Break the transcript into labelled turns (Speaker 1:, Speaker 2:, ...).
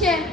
Speaker 1: cię.